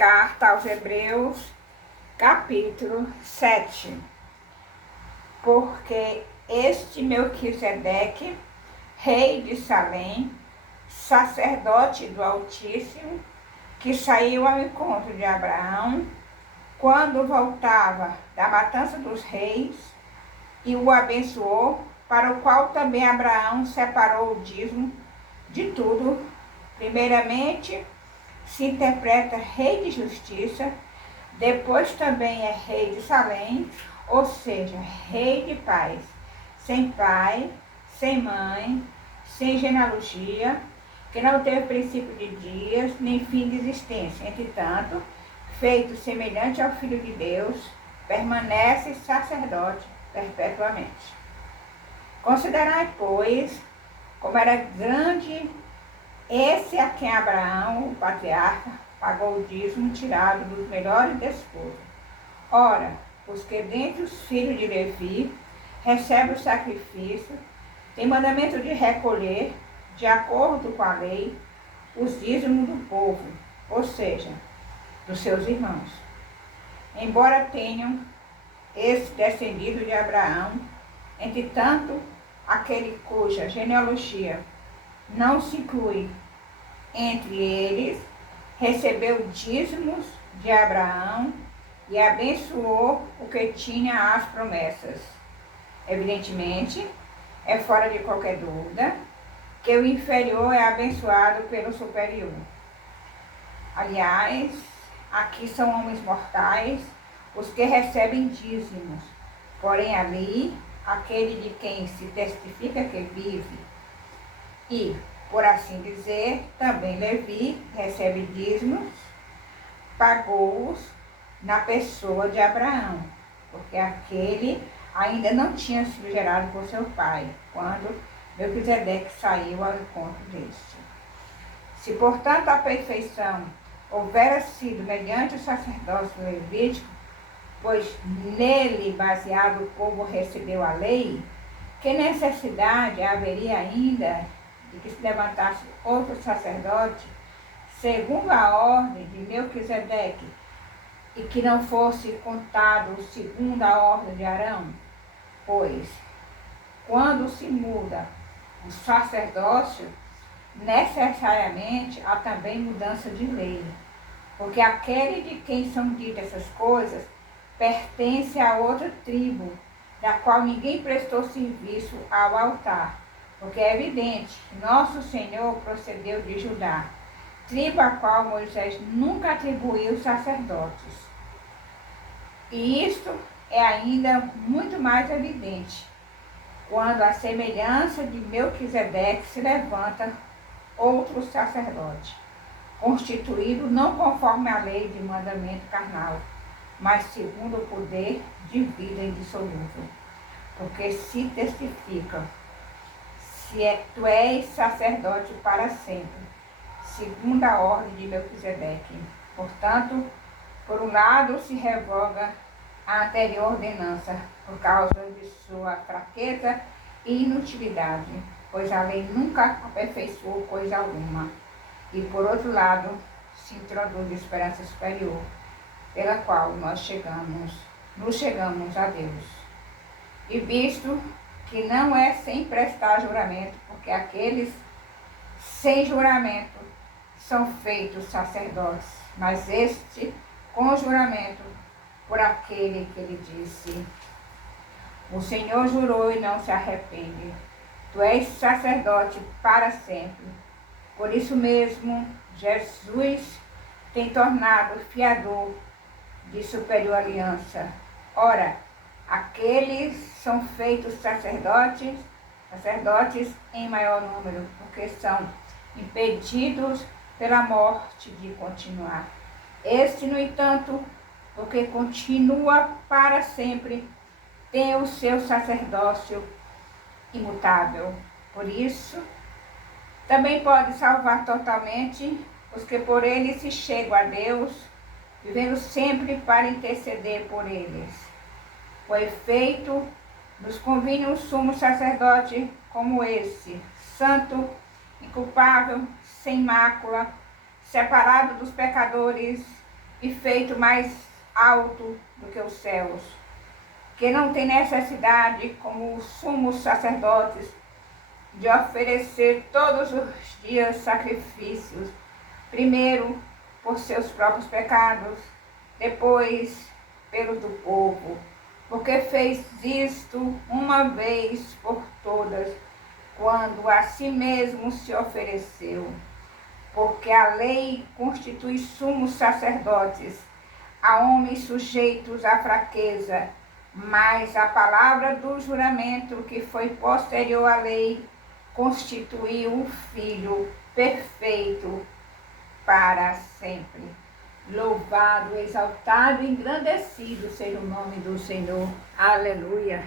Carta aos Hebreus, capítulo 7. Porque este Melquisedeque, rei de Salém, sacerdote do Altíssimo, que saiu ao encontro de Abraão, quando voltava da matança dos reis, e o abençoou, para o qual também Abraão separou o dízimo de tudo. Primeiramente, se interpreta rei de justiça, depois também é rei de Salém, ou seja, rei de paz, sem pai, sem mãe, sem genealogia, que não teve princípio de dias, nem fim de existência. Entretanto, feito semelhante ao Filho de Deus, permanece sacerdote perpetuamente. Considerai, pois, como era grande esse a quem Abraão, o patriarca, pagou o dízimo tirado dos melhores despojos. Ora, os que dentre os filhos de Levi recebem o sacrifício, têm mandamento de recolher, de acordo com a lei, os dízimos do povo, ou seja, dos seus irmãos. Embora tenham esse descendido de Abraão, entretanto, aquele cuja genealogia não se inclui entre eles, recebeu dízimos de Abraão e abençoou o que tinha as promessas. Evidentemente, é fora de qualquer dúvida que o inferior é abençoado pelo superior. Aliás, aqui são homens mortais os que recebem dízimos, porém ali, aquele de quem se testifica que vive e, por assim dizer, também Levi recebe dízimos, pagou-os na pessoa de Abraão, porque aquele ainda não tinha sido gerado por seu pai, quando Melquisedeque saiu ao encontro deste. Se, portanto, a perfeição houvera sido mediante o sacerdócio levítico, pois nele baseado o povo recebeu a lei, que necessidade haveria ainda de que se levantasse outro sacerdote, segundo a ordem de Melquisedeque, e que não fosse contado segundo a ordem de Arão? Pois, quando se muda o sacerdócio, necessariamente há também mudança de lei, porque aquele de quem são ditas essas coisas pertence a outra tribo, da qual ninguém prestou serviço ao altar, porque é evidente que nosso Senhor procedeu de Judá, tribo a qual Moisés nunca atribuiu sacerdotes. E isto é ainda muito mais evidente quando a semelhança de Melquisedeque se levanta outro sacerdote, constituído não conforme a lei de mandamento carnal, mas segundo o poder de vida indissolúvel. Porque se testifica, tu és sacerdote para sempre, segundo a ordem de Melquisedeque. Portanto, por um lado se revoga a anterior ordenança, por causa de sua fraqueza e inutilidade, pois a lei nunca aperfeiçoou coisa alguma. E por outro lado, se introduz a esperança superior, pela qual nos chegamos a Deus. E visto que não é sem prestar juramento, porque aqueles sem juramento são feitos sacerdotes, mas este com juramento, por aquele que lhe disse: o Senhor jurou e não se arrepende, tu és sacerdote para sempre. Por isso mesmo, Jesus tem tornado fiador de superior aliança. Ora, aqueles são feitos sacerdotes em maior número, porque são impedidos pela morte de continuar. Este, no entanto, porque continua para sempre, tem o seu sacerdócio imutável. Por isso, também pode salvar totalmente os que por ele se chegam a Deus, vivendo sempre para interceder por eles. Com efeito, nos convinha um sumo sacerdote como esse, santo, inculpável, sem mácula, separado dos pecadores e feito mais alto do que os céus, que não tem necessidade, como os sumos sacerdotes, de oferecer todos os dias sacrifícios, primeiro por seus próprios pecados, depois pelos do povo, porque fez isto uma vez por todas, quando a si mesmo se ofereceu. Porque a lei constitui sumos sacerdotes a homens sujeitos à fraqueza, mas a palavra do juramento, que foi posterior à lei, constituiu o Filho perfeito para sempre. Louvado, exaltado e engrandecido seja o nome do Senhor. Aleluia.